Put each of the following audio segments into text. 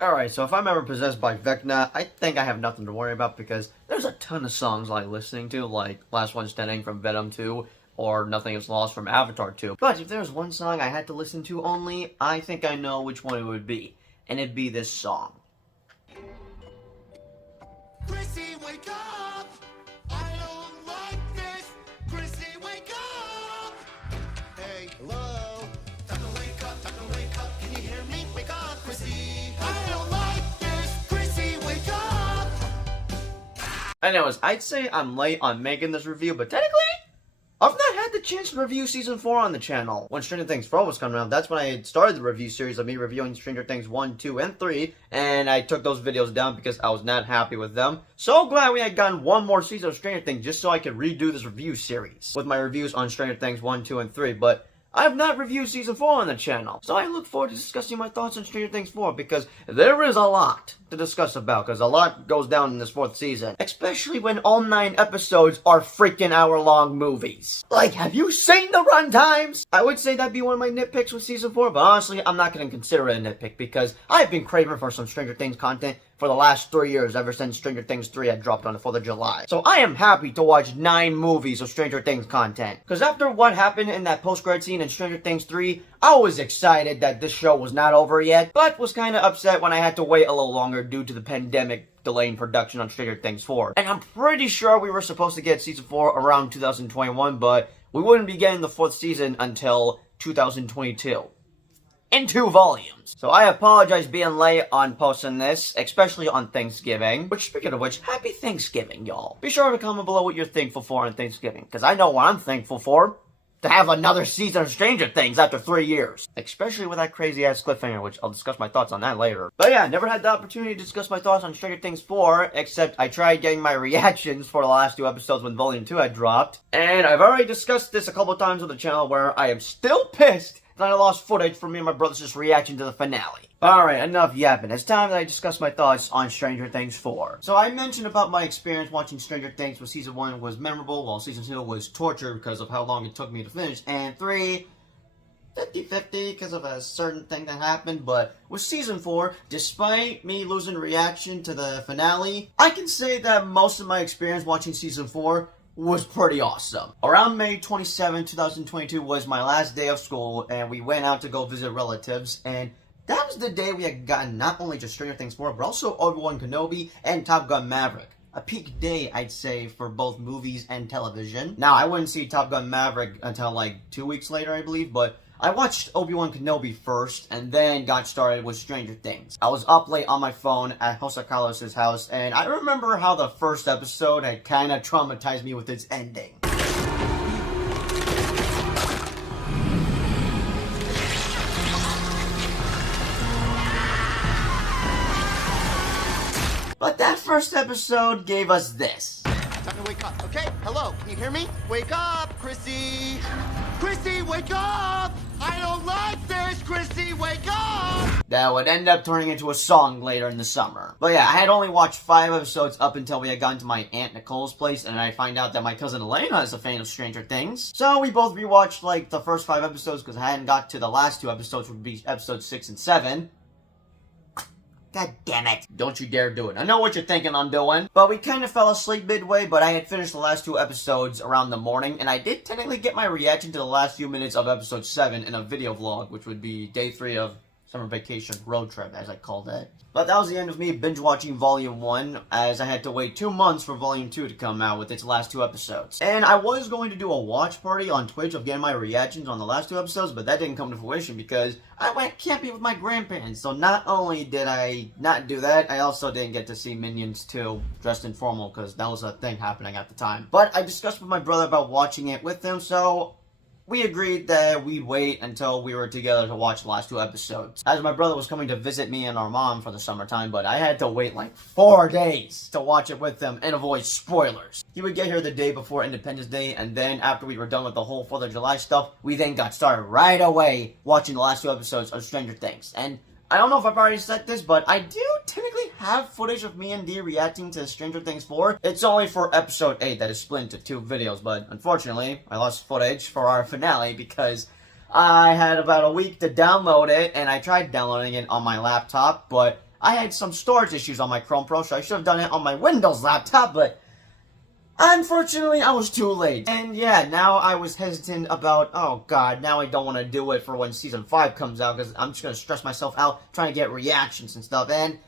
Alright, so if I'm ever possessed by Vecna, I think I have nothing to worry about because there's a ton of songs I like listening to, like Last One Standing from Venom 2 or Nothing Is Lost from Avatar 2. But if there's one song I had to listen to only, I think I know which one it would be. And it'd be this song. Chrissy, wake up! I don't like this! Chrissy, wake up! Hey, hello? Time to wake up, time to wake up. Can you hear me? Wake up, Chrissy! I don't like this! Chrissy, wake up! Anyways, I'd say I'm late on making this review, but technically, I've not had the chance to review Season 4 on the channel. When Stranger Things 4 was coming out, that's when I had started the review series of me reviewing Stranger Things 1, 2, and 3, and I took those videos down because I was not happy with them. So glad we had gotten one more season of Stranger Things just so I could redo this review series with my reviews on Stranger Things 1, 2, and 3, but I have not reviewed Season 4 on the channel, so I look forward to discussing my thoughts on Stranger Things 4 because there is a lot to discuss about, because a lot goes down in this 4th season, especially when all 9 episodes are freaking hour-long movies. Like, have you seen the run times? I would say that'd be one of my nitpicks with Season 4, but honestly, I'm not going to consider it a nitpick because I've been craving for some Stranger Things content for the last 3 years, ever since Stranger Things 3 had dropped on the 4th of July. So I am happy to watch 9 movies of Stranger Things content. Because after what happened in that post-credit scene in Stranger Things 3, I was excited that this show was not over yet, but was kind of upset when I had to wait a little longer due to the pandemic delaying production on Stranger Things 4. And I'm pretty sure we were supposed to get Season 4 around 2021, but we wouldn't be getting the 4th season until 2022. In 2 volumes. So I apologize being late on posting this, especially on Thanksgiving. Which, speaking of which, happy Thanksgiving, y'all. Be sure to comment below what you're thankful for on Thanksgiving, because I know what I'm thankful for. To have another season of Stranger Things after 3 years. Especially with that crazy-ass cliffhanger, which I'll discuss my thoughts on that later. But yeah, never had the opportunity to discuss my thoughts on Stranger Things 4, except I tried getting my reactions for the last 2 episodes when Volume 2 had dropped. And I've already discussed this a couple of times on the channel where I am still pissed that I lost footage from me and my brother's just reaction to the finale. Alright, enough yapping. It's time that I discuss my thoughts on Stranger Things 4. So I mentioned about my experience watching Stranger Things where Season 1 was memorable, while Season 2 was torture because of how long it took me to finish, and 3, 50-50 because of a certain thing that happened, but with Season 4, despite me losing reaction to the finale, I can say that most of my experience watching Season 4 was pretty awesome. Around May 27, 2022 was my last day of school, and we went out to go visit relatives, and that was the day we had gotten not only just Stranger Things 4, but also Obi-Wan Kenobi and Top Gun Maverick. A peak day, I'd say, for both movies and television. Now, I wouldn't see Top Gun Maverick until like 2 weeks later, I believe, but I watched Obi-Wan Kenobi first, and then got started with Stranger Things. I was up late on my phone at Jose Carlos' house, and I remember how the first episode had kind of traumatized me with its ending. But that first episode gave us this. Time to wake up, okay? Hello, can you hear me? Wake up, Chrissy! Chrissy, wake up! I don't like this! Chrissy, wake up! That would end up turning into a song later in the summer. But yeah, I had only watched 5 episodes up until we had gotten to my Aunt Nicole's place, and I find out that my cousin Elena is a fan of Stranger Things. So we both rewatched like the first 5 episodes because I hadn't got to the last 2 episodes, which would be episodes 6 and 7. God damn it. Don't you dare do it. I know what you're thinking I'm doing. But we kind of fell asleep midway, but I had finished the last 2 episodes around the morning, and I did technically get my reaction to the last few minutes of episode 7 in a video vlog, which would be day 3 of summer vacation road trip, as I called it. But that was the end of me binge watching Volume 1, as I had to wait 2 months for Volume 2 to come out with its last 2 episodes. And I was going to do a watch party on Twitch of getting my reactions on the last 2 episodes, but that didn't come to fruition because I went camping with my grandparents. So not only did I not do that, I also didn't get to see Minions 2 dressed in formal because that was a thing happening at the time. But I discussed with my brother about watching it with him, so we agreed that we'd wait until we were together to watch the last 2 episodes. As my brother was coming to visit me and our mom for the summertime, but I had to wait like 4 days to watch it with them and avoid spoilers. He would get here the day before Independence Day, and then after we were done with the whole 4th of July stuff, we then got started right away watching the last 2 episodes of Stranger Things. And I don't know if I've already said this, but I do technically have footage of me and Dee reacting to Stranger Things 4. It's only for episode 8 that is split into 2 videos, but unfortunately, I lost footage for our finale because I had about a week to download it, and I tried downloading it on my laptop, but I had some storage issues on my Chrome Pro, so I should have done it on my Windows laptop, but unfortunately, I was too late. And yeah, now I was hesitant about, oh god, now I don't want to do it for when Season 5 comes out, because I'm just going to stress myself out trying to get reactions and stuff. And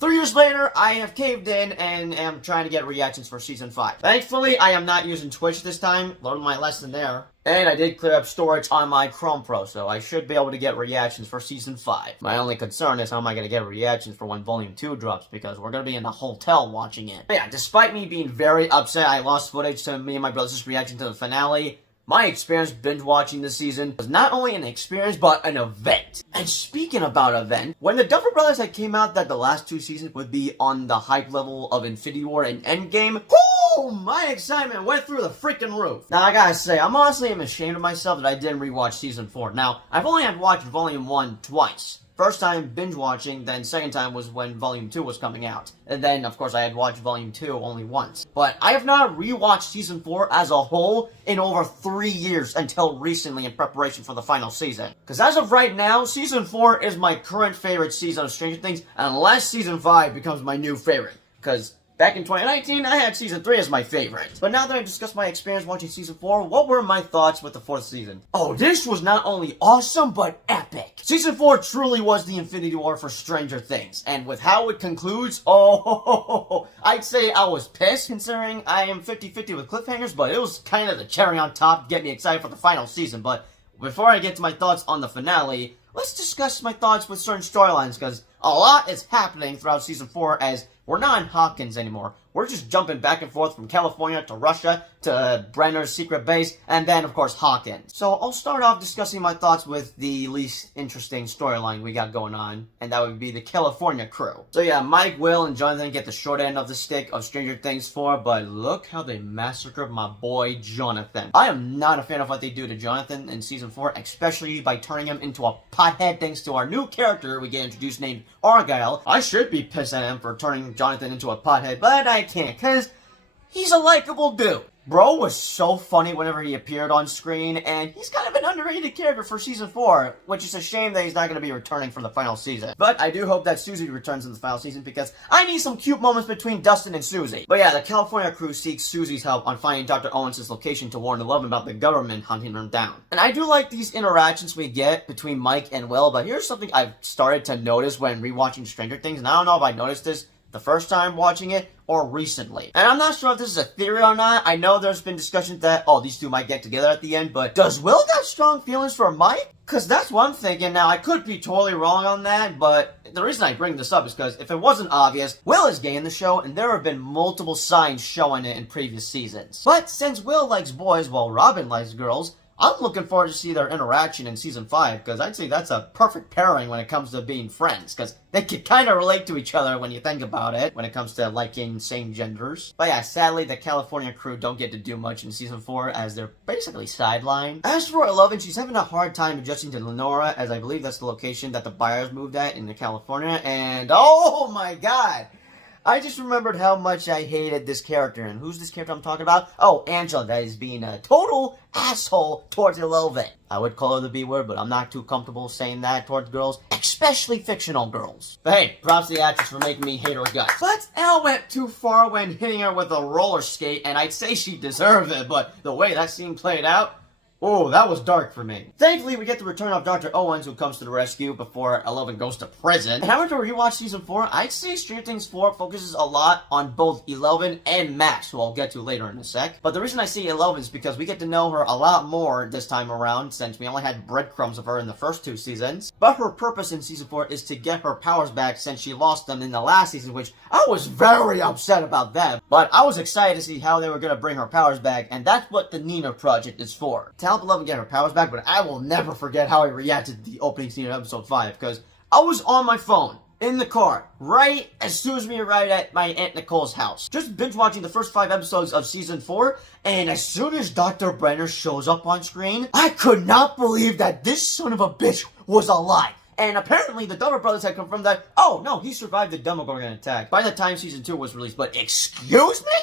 3 years later, I have caved in and am trying to get reactions for Season 5. Thankfully, I am not using Twitch this time. Learned my lesson there. And I did clear up storage on my Chrome Pro, so I should be able to get reactions for Season 5. My only concern is how am I going to get reactions for when Volume 2 drops, because we're going to be in the hotel watching it. But yeah, despite me being very upset I lost footage to me and my brother's reaction to the finale, my experience binge-watching this season was not only an experience, but an event. And speaking about event, when the Duffer Brothers had came out that the last 2 seasons would be on the hype level of Infinity War and Endgame, whoo, my excitement went through the freaking roof. Now, I gotta say, I'm honestly ashamed of myself that I didn't rewatch Season 4. Now, I've only had watched Volume 1 twice. First time binge watching, then second time was when Volume 2 was coming out. And then, of course, I had watched Volume 2 only once. But I have not rewatched Season 4 as a whole in over 3 years until recently in preparation for the final season. Because as of right now, Season 4 is my current favorite season of Stranger Things, unless Season 5 becomes my new favorite. Because back in 2019, I had Season 3 as my favorite. But now that I've discussed my experience watching Season 4, what were my thoughts with the 4th season? Oh, this was not only awesome, but epic. Season 4 truly was the Infinity War for Stranger Things. And with how it concludes, I'd say I was pissed, considering I am 50-50 with cliffhangers, but it was kind of the cherry on top to get me excited for the final season. But before I get to my thoughts on the finale, let's discuss my thoughts with certain storylines, because a lot is happening throughout Season 4 as we're not in Hawkins anymore. We're just jumping back and forth from California to Russia to Brenner's secret base, and then, of course, Hawkins. So I'll start off discussing my thoughts with the least interesting storyline we got going on, and that would be the California crew. So yeah, Mike, Will, and Jonathan get the short end of the stick of Stranger Things 4, but look how they massacred my boy Jonathan. I am not a fan of what they do to Jonathan in Season 4, especially by turning him into a pothead thanks to our new character we get introduced named Argyle. I should be pissed at him for turning Jonathan into a pothead, but I can't, because he's a likable dude. Bro was so funny whenever he appeared on screen, and he's kind of an underrated character for Season 4, which is a shame that he's not going to be returning for the final season. But I do hope that Susie returns in the final season, because I need some cute moments between Dustin and Susie. But yeah, the California crew seeks Susie's help on finding Dr. Owens' location to warn Eleven about the government hunting them down. And I do like these interactions we get between Mike and Will, but here's something I've started to notice when rewatching Stranger Things, and I don't know if I noticed this the first time watching it or recently. And I'm not sure if this is a theory or not. I know there's been discussions that, these two might get together at the end, but does Will got strong feelings for Mike? Because that's what I'm thinking. Now, I could be totally wrong on that, but the reason I bring this up is because if it wasn't obvious, Will is gay in the show, and there have been multiple signs showing it in previous seasons. But since Will likes boys while Robin likes girls, I'm looking forward to see their interaction in Season 5, because I'd say that's a perfect pairing when it comes to being friends, because they can kind of relate to each other when you think about it, when it comes to liking same genders. But yeah, sadly, the California crew don't get to do much in Season 4, as they're basically sidelined. As for Eleven, she's having a hard time adjusting to Lenora, as I believe that's the location that the buyers moved at in California, and oh my god! I just remembered how much I hated this character. And who's this character I'm talking about? Oh, Angela, that is being a total asshole towards Eleven. I would call her the B word, but I'm not too comfortable saying that towards girls, especially fictional girls. But hey, props to the actress for making me hate her guts. But Elle went too far when hitting her with a roller skate, and I'd say she deserved it, but the way that scene played out, oh, that was dark for me. Thankfully, we get the return of Dr. Owens, who comes to the rescue before Eleven goes to prison. And having to rewatch Season 4, I'd say Stranger Things 4 focuses a lot on both Eleven and Max, who I'll get to later in a sec. But the reason I say Eleven is because we get to know her a lot more this time around, since we only had breadcrumbs of her in the first 2 seasons. But her purpose in Season 4 is to get her powers back, since she lost them in the last season, which I was very upset about that. But I was excited to see how they were going to bring her powers back, and that's what the Nina Project is for. To help Eleven get her powers back, but I will never forget how I reacted to the opening scene of episode 5, because I was on my phone, in the car, right as soon as we arrived at my Aunt Nicole's house. Just binge watching the first 5 episodes of Season 4, and as soon as Dr. Brenner shows up on screen, I could not believe that this son of a bitch was alive. And apparently the Duffer Brothers had confirmed that, oh no, he survived the Demogorgon attack by the time Season 2 was released. But excuse me?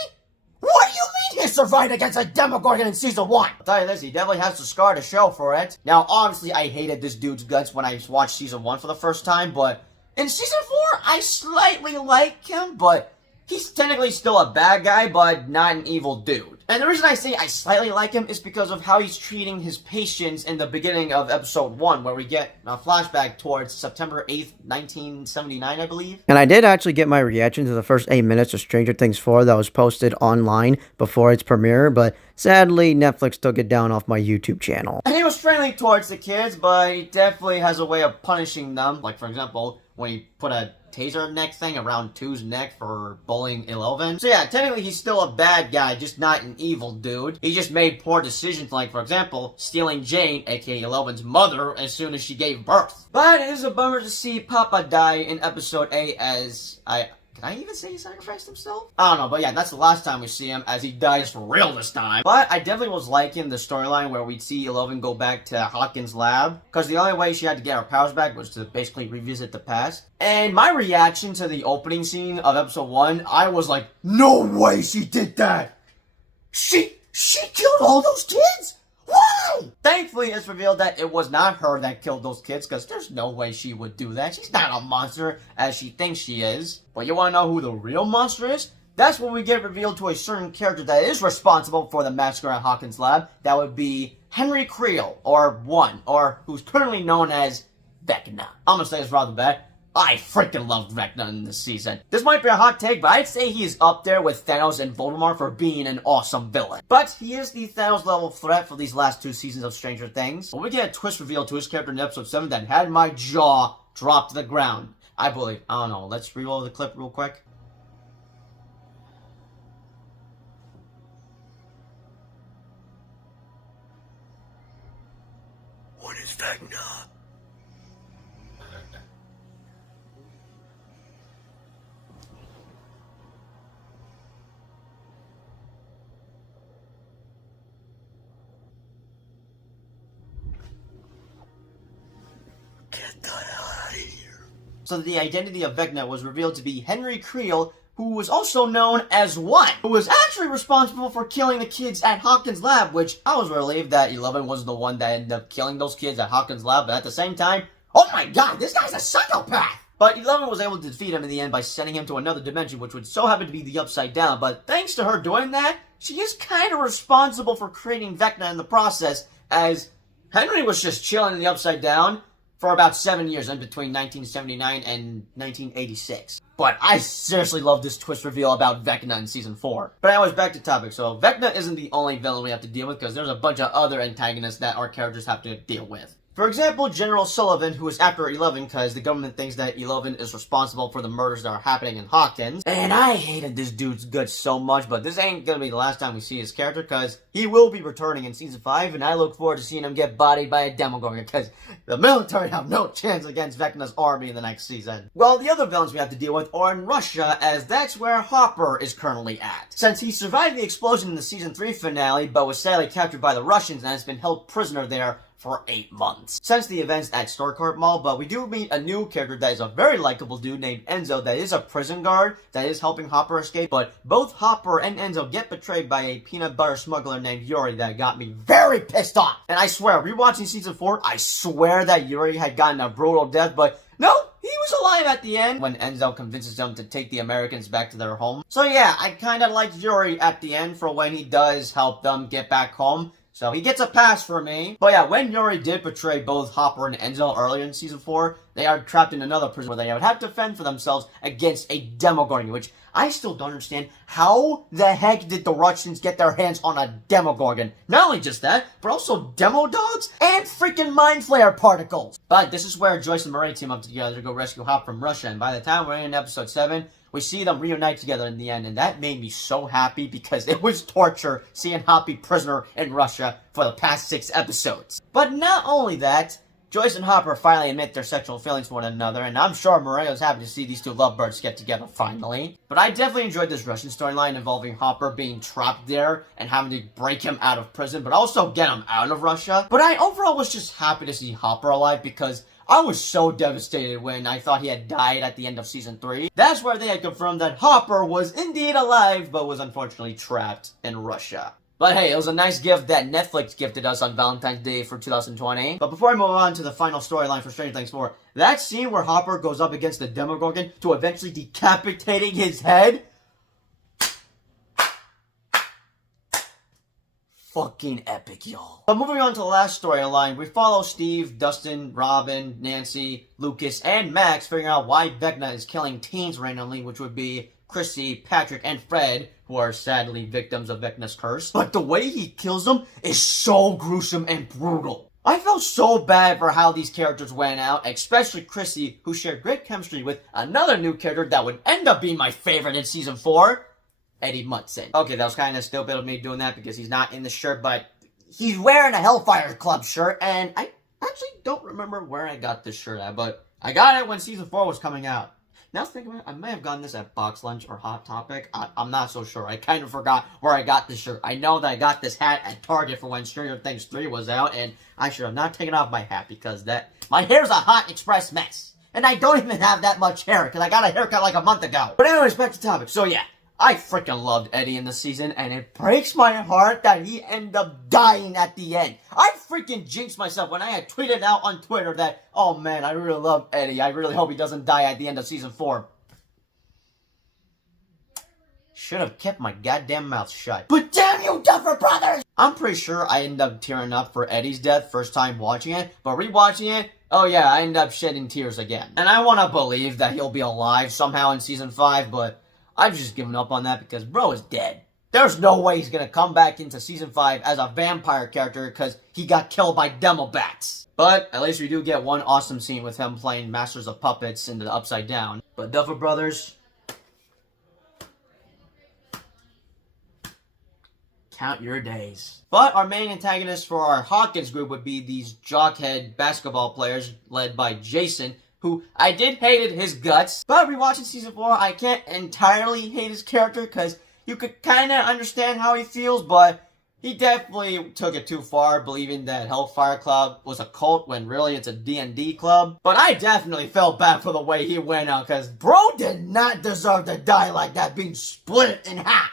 What do you mean he survived against a Demogorgon in Season 1? I'll tell you this, he definitely has the scar to show for it. Now, obviously, I hated this dude's guts when I watched Season 1 for the first time, but In season 4, I slightly like him, but he's technically still a bad guy, but not an evil dude. And the reason I say I slightly like him is because of how he's treating his patients in the beginning of episode 1, where we get a flashback towards September 8th, 1979, I believe. And I did actually get my reaction to the first 8 minutes of Stranger Things 4 that was posted online before its premiere, but sadly, Netflix took it down off my YouTube channel. And he was friendly towards the kids, but he definitely has a way of punishing them. Like, for example, when he put a taser neck thing around 2's neck for bullying Eleven. So yeah, technically he's still a bad guy, just not an evil dude. He just made poor decisions, like, for example, stealing Jane, aka Eleven's mother, as soon as she gave birth. But it is a bummer to see Papa die in episode 8 as Can I even say he sacrificed himself? I don't know, but yeah, that's the last time we see him, as he dies for real this time. But I definitely was liking the storyline where we'd see Eleven go back to Hawkins' lab, because the only way she had to get her powers back was to basically revisit the past. And my reaction to the opening scene of episode 1, I was like, no way she did that! She killed all those kids? Why? Thankfully, it's revealed that it was not her that killed those kids, because there's no way she would do that. She's not a monster as she thinks she is. But you want to know who the real monster is? That's when we get revealed to a certain character that is responsible for the massacre at Hawkins' lab. That would be Henry Creel, or who's currently known as Vecna. I'm gonna say this rather bad. I freaking loved Vecna in this season. This might be a hot take, but I'd say he's up there with Thanos and Voldemort for being an awesome villain. But he is the Thanos level threat for these last 2 seasons of Stranger Things. But we get a twist reveal to his character in episode 7 that had my jaw drop to the ground. I believe. I don't know. Let's reroll the clip real quick. What is Vecna? Get the hell out of here. So the identity of Vecna was revealed to be Henry Creel, who was also known as what? Who was actually responsible for killing the kids at Hawkins' lab, which I was relieved that Eleven wasn't the one that ended up killing those kids at Hawkins' lab, but at the same time, oh my god, this guy's a psychopath! But Eleven was able to defeat him in the end by sending him to another dimension, which would so happen to be the Upside Down, but thanks to her doing that, she is kind of responsible for creating Vecna in the process, as Henry was just chilling in the Upside Down for about 7 years in between 1979 and 1986. But I seriously love this twist reveal about Vecna in season 4. But anyways, back to topic. So Vecna isn't the only villain we have to deal with, because there's a bunch of other antagonists that our characters have to deal with. For example, General Sullivan, who is after Eleven because the government thinks that Eleven is responsible for the murders that are happening in Hawkins. And I hated this dude's guts so much, but this ain't gonna be the last time we see his character, because he will be returning in season 5, and I look forward to seeing him get bodied by a Demogorgon, because the military have no chance against Vecna's army in the next season. Well, the other villains we have to deal with are in Russia, as that's where Hopper is currently at. Since he survived the explosion in the season 3 finale, but was sadly captured by the Russians and has been held prisoner there for 8 months since the events at Starcourt Mall. But we do meet a new character that is a very likable dude named Enzo that is a prison guard that is helping Hopper escape, but both Hopper and Enzo get betrayed by a peanut butter smuggler named Yuri that got me very pissed off. And I swear, rewatching season 4, I swear that Yuri had gotten a brutal death, but no, he was alive at the end when Enzo convinces them to take the Americans back to their home. So yeah, I kinda liked Yuri at the end for when he does help them get back home. So he gets a pass for me. But yeah, when Yuri did betray both Hopper and Enzo earlier in season 4, they are trapped in another prison where they would have to fend for themselves against a Demogorgon, which I still don't understand. How the heck did the Russians get their hands on a Demogorgon? Not only just that, but also demo dogs and freaking mind flare particles. But this is where Joyce and Murray team up together to go rescue Hop from Russia, and by the time we're in episode 7, we see them reunite together in the end, and that made me so happy because it was torture seeing Hop be prisoner in Russia for the past 6 episodes. But not only that, Joyce and Hopper finally admit their sexual feelings for one another, and I'm sure Maria's happy to see these two lovebirds get together finally. But I definitely enjoyed this Russian storyline involving Hopper being trapped there and having to break him out of prison, but also get him out of Russia. But I overall was just happy to see Hopper alive, because I was so devastated when I thought he had died at the end of season 3. That's where they had confirmed that Hopper was indeed alive, but was unfortunately trapped in Russia. But hey, it was a nice gift that Netflix gifted us on Valentine's Day for 2020. But before I move on to the final storyline for Stranger Things 4, that scene where Hopper goes up against the Demogorgon to eventually decapitating his head, fucking epic, y'all. But moving on to the last storyline, we follow Steve, Dustin, Robin, Nancy, Lucas, and Max figuring out why Vecna is killing teens randomly, which would be Chrissy, Patrick, and Fred, who are sadly victims of Vecna's curse. But the way he kills them is so gruesome and brutal. I felt so bad for how these characters went out, especially Chrissy, who shared great chemistry with another new character that would end up being my favorite in Season 4, Eddie Munson. Okay, that was kind of stupid of me doing that because he's not in the shirt, but he's wearing a Hellfire Club shirt, and I actually don't remember where I got this shirt at, but I got it when Season 4 was coming out. Now thinking about it, I may have gotten this at Box Lunch or Hot Topic. I'm not so sure. I kind of forgot where I got this shirt. I know that I got this hat at Target for when Stranger Things 3 was out, and I should have not taken off my hat because my hair's a hot express mess. And I don't even have that much hair because I got a haircut like a month ago. But anyways, back to topic. So yeah, I freaking loved Eddie in this season, and it breaks my heart that he ended up dying at the end. I freaking jinxed myself when I had tweeted out on Twitter that, oh man, I really love Eddie. I really hope he doesn't die at the end of Season 4. Should have kept my goddamn mouth shut. But damn you, Duffer Brothers! I'm pretty sure I ended up tearing up for Eddie's death first time watching it, but rewatching it, oh yeah, I ended up shedding tears again. And I want to believe that he'll be alive somehow in Season 5, but I've just given up on that because bro is dead. There's no way he's gonna come back into Season 5 as a vampire character because he got killed by Demobats. But at least we do get one awesome scene with him playing Masters of Puppets in the Upside Down. But Duffer Brothers, count your days. But our main antagonists for our Hawkins group would be these jockhead basketball players led by Jason, who I did hated his guts. But rewatching Season 4, I can't entirely hate his character because you could kind of understand how he feels, but he definitely took it too far, believing that Hellfire Club was a cult when really it's a D&D club. But I definitely felt bad for the way he went out because bro did not deserve to die like that, being split in half.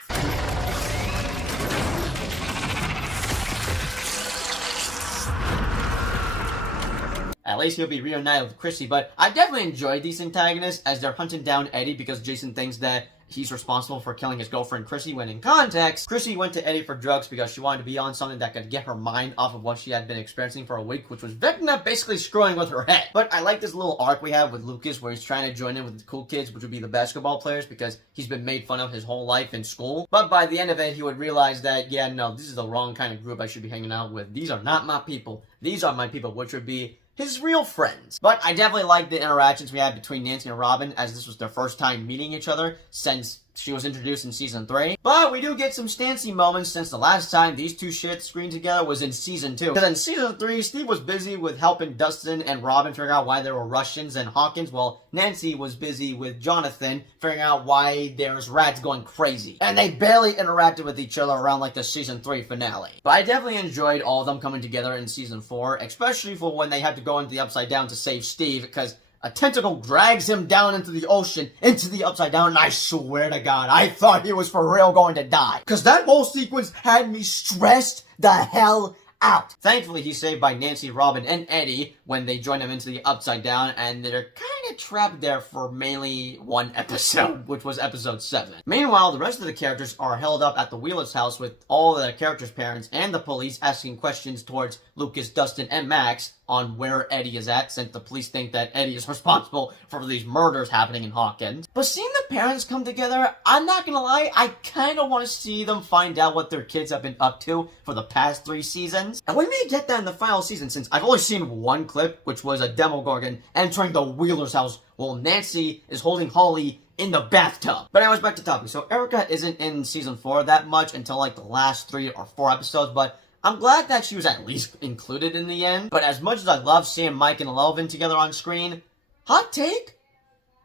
At least he'll be reunited with Chrissy, but I definitely enjoyed these antagonists as they're hunting down Eddie because Jason thinks that he's responsible for killing his girlfriend Chrissy, when in context, Chrissy went to Eddie for drugs because she wanted to be on something that could get her mind off of what she had been experiencing for a week, which was Vecna basically screwing with her head. But I like this little arc we have with Lucas where he's trying to join in with the cool kids, which would be the basketball players, because he's been made fun of his whole life in school. But by the end of it, he would realize that, yeah, no, this is the wrong kind of group I should be hanging out with. These are not my people. These are my people, which would be his real friends. But I definitely like the interactions we had between Nancy and Robin, as this was their first time meeting each other since she was introduced in Season 3. But we do get some Stancy moments since the last time these two shits screened together was in Season 2. Because in Season 3, Steve was busy with helping Dustin and Robin figure out why there were Russians and Hawkins, while Nancy was busy with Jonathan figuring out why there's rats going crazy. And they barely interacted with each other around like the Season 3 finale. But I definitely enjoyed all of them coming together in Season 4, especially for when they had to go into the Upside Down to save Steve, because a tentacle drags him down into the ocean, into the Upside Down, and I swear to God, I thought he was for real going to die. Because that whole sequence had me stressed the hell out. Thankfully, he's saved by Nancy, Robin, and Eddie when they join him into the Upside Down, and they're kind of trapped there for mainly one episode, which was episode 7. Meanwhile, the rest of the characters are held up at the Wheelers' house with all the characters' parents and the police asking questions towards Lucas, Dustin, and Max on where Eddie is at, since the police think that Eddie is responsible for these murders happening in Hawkins. But seeing the parents come together, I'm not gonna lie, I kind of want to see them find out what their kids have been up to for the past 3 seasons. And we may get that in the final season, since I've only seen one clip, which was a Demogorgon entering the Wheelers' house while Nancy is holding Holly in the bathtub. But anyways, back to topic. So Erica isn't in Season 4 that much until like the last 3 or 4 episodes, but I'm glad that she was at least included in the end. But as much as I love seeing Mike and Elvin together on screen, hot take?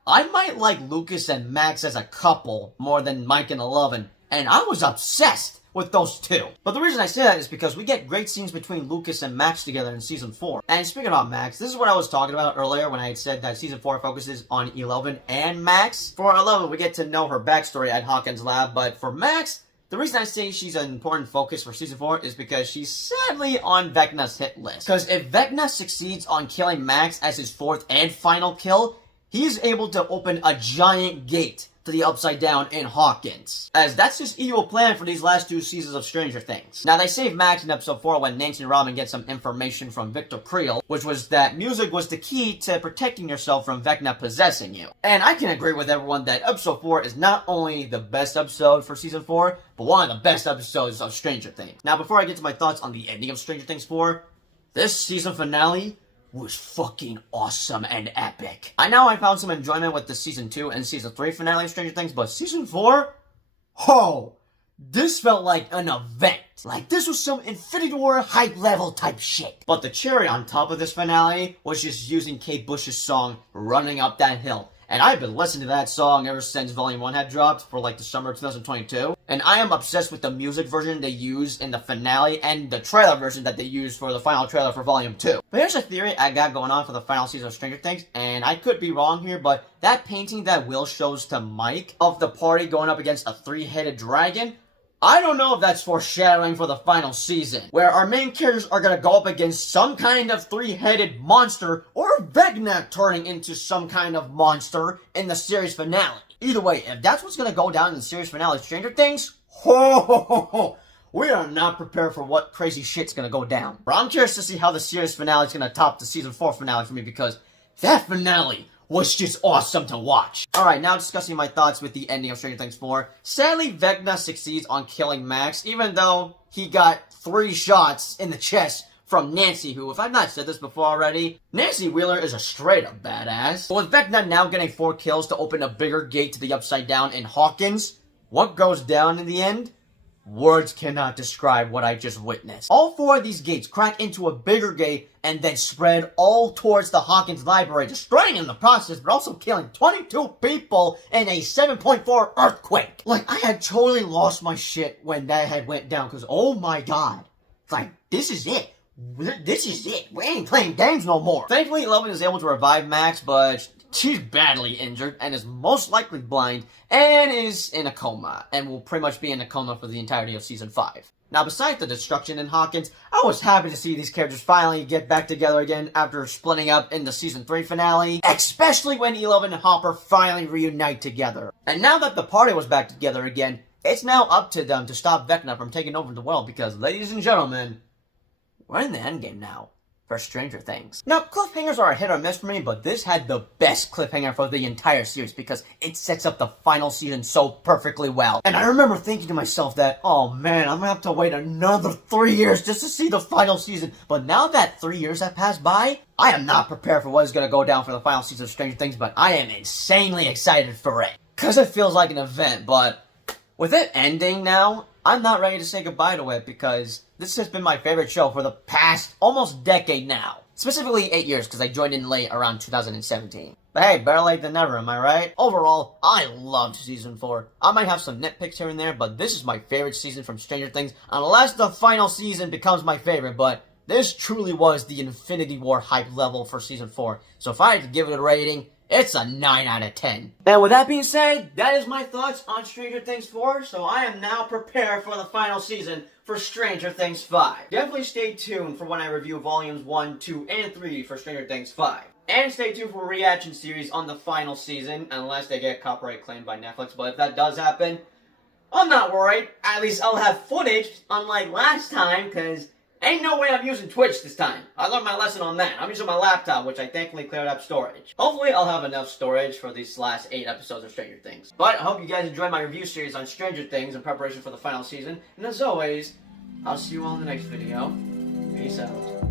I might like Lucas and Max as a couple more than Mike and Elvin, and I was obsessed with those two. But the reason I say that is because we get great scenes between Lucas and Max together in Season 4. And speaking about Max, this is what I was talking about earlier when I had said that Season 4 focuses on Elvin and Max. For Elvin, we get to know her backstory at Hawkins' lab, but for Max, The reason I say she's an important focus for season 4 is because she's sadly on Vecna's hit list. Because if Vecna succeeds on killing Max as his 4th and final kill, he's able to open a giant gate to the Upside Down in Hawkins, as that's his evil plan for these last 2 seasons of Stranger Things. Now, they save Max in episode 4 when Nancy and Robin get some information from Victor Creel, which was that music was the key to protecting yourself from Vecna possessing you. And I can agree with everyone that episode 4 is not only the best episode for season 4, but one of the best episodes of Stranger Things. Now, before I get to my thoughts on the ending of Stranger Things 4, this season finale was fucking awesome and epic. I know I found some enjoyment with the season 2 and season 3 finale of Stranger Things, but season 4? Oh, this felt like an event. Like this was some Infinity War hype level type shit. But the cherry on top of this finale was just using Kate Bush's song, Running Up That Hill. And I've been listening to that song ever since Volume 1 had dropped for like the summer of 2022. And I am obsessed with the music version they use in the finale and the trailer version that they used for the final trailer for Volume 2. But here's a theory I got going on for the final season of Stranger Things, and I could be wrong here, but that painting that Will shows to Mike of the party going up against a 3-headed dragon, I don't know if that's foreshadowing for the final season, where our main characters are gonna go up against some kind of 3-headed monster, or Vecna turning into some kind of monster in the series finale. Either way, if that's what's gonna go down in the series finale of Stranger Things, we are not prepared for what crazy shit's gonna go down. But I'm curious to see how the series finale is gonna top the season 4 finale for me, because that finale was just awesome to watch. Alright, now discussing my thoughts with the ending of Stranger Things 4. Sadly, Vecna succeeds on killing Max, even though he got 3 shots in the chest from Nancy, who, if I've not said this before already, Nancy Wheeler is a straight-up badass. But with Vecna now getting 4 kills to open a bigger gate to the Upside Down in Hawkins, what goes down in the end? Words cannot describe what I just witnessed. All 4 of these gates crack into a bigger gate and then spread all towards the Hawkins library, destroying in the process, but also killing 22 people in a 7.4 earthquake. Like, I had totally lost my shit when that had went down, because oh my god. It's like, this is it. This is it. We ain't playing games no more. Thankfully, Eleven is able to revive Max, but she's badly injured and is most likely blind and is in a coma and will pretty much be in a coma for the entirety of season 5. Now, besides the destruction in Hawkins, I was happy to see these characters finally get back together again after splitting up in the season 3 finale, especially when Eleven and Hopper finally reunite together. And now that the party was back together again, it's now up to them to stop Vecna from taking over the world because, ladies and gentlemen, we're in the endgame now for Stranger Things. Now, cliffhangers are a hit or miss for me, but this had the best cliffhanger for the entire series because it sets up the final season so perfectly well. And I remember thinking to myself that, oh man, I'm gonna have to wait another 3 years just to see the final season. But now that 3 years have passed by, I am not prepared for what is gonna go down for the final season of Stranger Things, but I am insanely excited for it. Cause it feels like an event, but with it ending now, I'm not ready to say goodbye to it because this has been my favorite show for the past almost decade now. Specifically 8 years because I joined in late around 2017. But hey, better late than never, am I right? Overall, I loved season 4. I might have some nitpicks here and there, but this is my favorite season from Stranger Things unless the final season becomes my favorite, but this truly was the Infinity War hype level for season 4. So if I had to give it a rating, it's a 9 out of 10. And with that being said, that is my thoughts on Stranger Things 4, so I am now prepared for the final season for Stranger Things 5. Definitely stay tuned for when I review volumes 1, 2, and 3 for Stranger Things 5. And stay tuned for a reaction series on the final season, unless they get copyright claimed by Netflix, but if that does happen, I'm not worried. At least I'll have footage, unlike last time, because ain't no way I'm using Twitch this time. I learned my lesson on that. I'm using my laptop, which I thankfully cleared up storage. Hopefully, I'll have enough storage for these last 8 episodes of Stranger Things. But I hope you guys enjoyed my review series on Stranger Things in preparation for the final season. And as always, I'll see you all in the next video. Peace out.